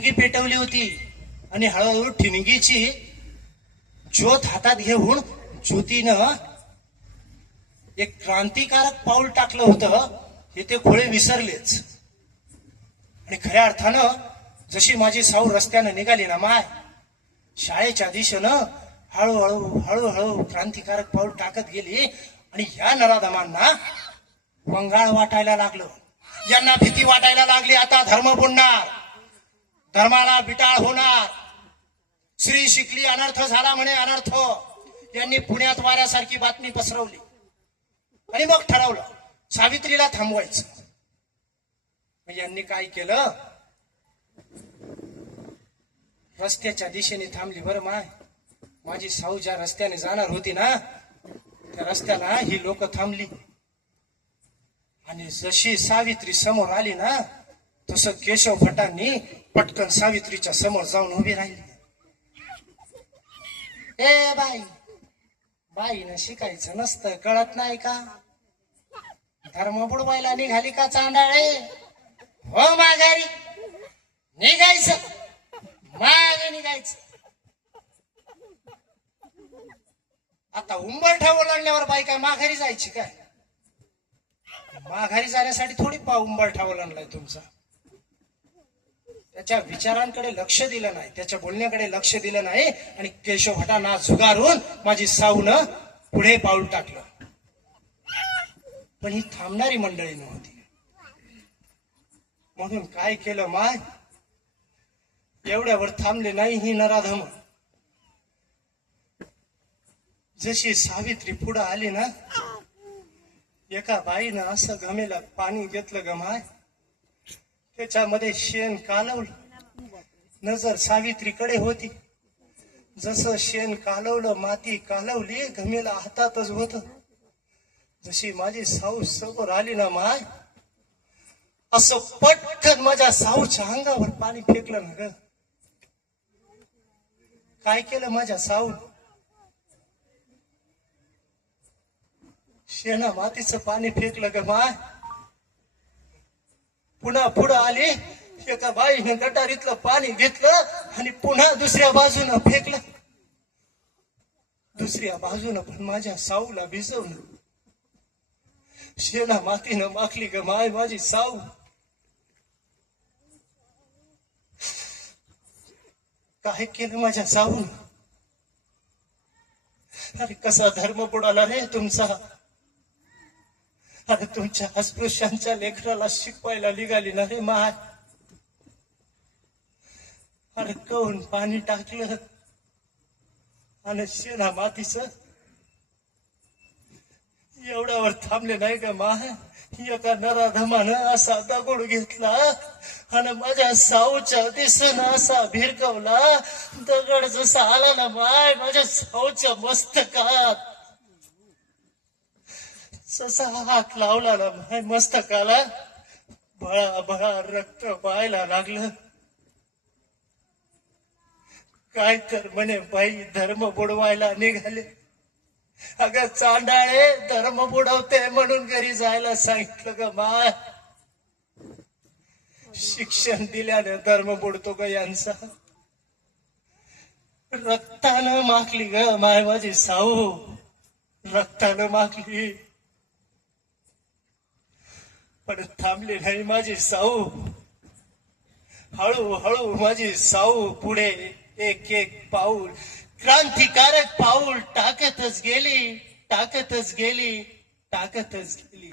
ठिणगी पेटवली होती आणि हळूहळू ठिणगीची ज्योत हातात घेऊन ज्योतीनं एक क्रांतिकारक पाऊल टाकलं होतं हे ते खोळे विसरलेच. आणि खऱ्या अर्थानं जशी माझी साऊ रस्त्यानं निघाली ना माय, शाळेच्या दिशेनं हळूहळू हळूहळू क्रांतिकारक पाऊल टाकत गेली आणि या नराधमांना वंगाळ वाटायला लागलं. यांना भीती वाटायला लागली, आता धर्म बुडणार, धर्माला बिटाळ होणार. स्त्री शिकली अनर्थ झाला म्हणे अनर्थ. यांनी पुण्यात वाऱ्यासारखी बातमी पसरवली आणि मग ठरवलं सावित्रीला थांबवायचं. यांनी काय केलं, रस्त्याच्या दिशेने थांबली. बरं माय, माझी साऊ ज्या रस्त्याने जाणार होती ना त्या रस्त्याला ही लोक थांबली. आणि जशी सावित्री समोर आली ना तसं केशव भटांनी पटकन सावित्रीच्या समोर जाऊन उभी राहिली. ए बाई, बाईनं शिकायचं नसतं, कळत नाही का? धर्म बुडवायला निघाली का चांडाळे? हो माघारी निघायचं, मागे निघायचं. आता उंबरठा ओलांडल्यावर बाई काय माघारी जायची काय? माघारी जाण्यासाठी थोडी उंबरठा ओलांडलाय तुमचा. त्याच्या विचारांकडे लक्ष दिलं नाही, त्याच्या बोलण्याकडे लक्ष दिलं नाही आणि केशव भटांना झुगारून माझी साऊनं पुढे पाऊल टाकलं. पण ही थांबणारी मंडळी नव्हती. म्हणून काय केलं माय, एवढ्यावर थांबले नाही ही नराधम. जशी सावित्री पुढे आली ना, एका बाईनं असं गमेला पाणी घेतलं गमाय, त्याच्यामध्ये शेण कालवलं. नजर सावित्रीकडे होती. जसं शेण कालवलं, माती कालवली, गमेला हातातच होत. जशी माझी साऊ समोर आली ना माय, असं पटकन माझ्या साऊच्या अंगावर पाणी फेकलं ना ग. काय केलं माझ्या साऊ, शेणा मातीचं पाणी फेकलं ग माय. पुन्हा पुढं आली, एका बाईनं गटारीतलं पाणी घेतलं आणि पुन्हा दुसऱ्या बाजूनं फेकलं. दुसऱ्या बाजूनं पण माझ्या साऊला भिजवलं. शेणा मातीनं माखली ग माय माझी साऊ. काय केलं माझ्या साऊन? अरे कसा धर्म बुडाला रे तुमचा. अरे तुमच्या अस्पृश्यांच्या लेकराला शिकवायला निघाली ना रे माय. अरे कौन पाणी टाकलं आणि शेणा मातीचं. एवढ्यावर थांबले नाही का माय, एका नराधमानं असा दगड घेतला आणि माझ्या साऊच्या दिसेनं असा भिरकवला. दगड जसा आला ना माय माझ्या साऊच्या मस्तकात, जसा हात लावला ना माय मस्तकाला, भळा भळा रक्त व्हायला लागलं. काय तर म्हणे बाई धर्म बुडवायला निघाले. अगं चांडाळे, धर्म बुडवते म्हणून घरी जायला सांगितलं ग माय. शिक्षण दिल्याने धर्म बुडतो ग यांचा. रक्तानं माखली ग माय माझी साऊ, रक्तानं माखली. पण थांबली नाही माझी साऊ. हळूहळू माझी साऊ पुढे एक एक पाऊल, क्रांतिकारक पाऊल टाकतच गेली, टाकतच गेली, टाकतच गेली.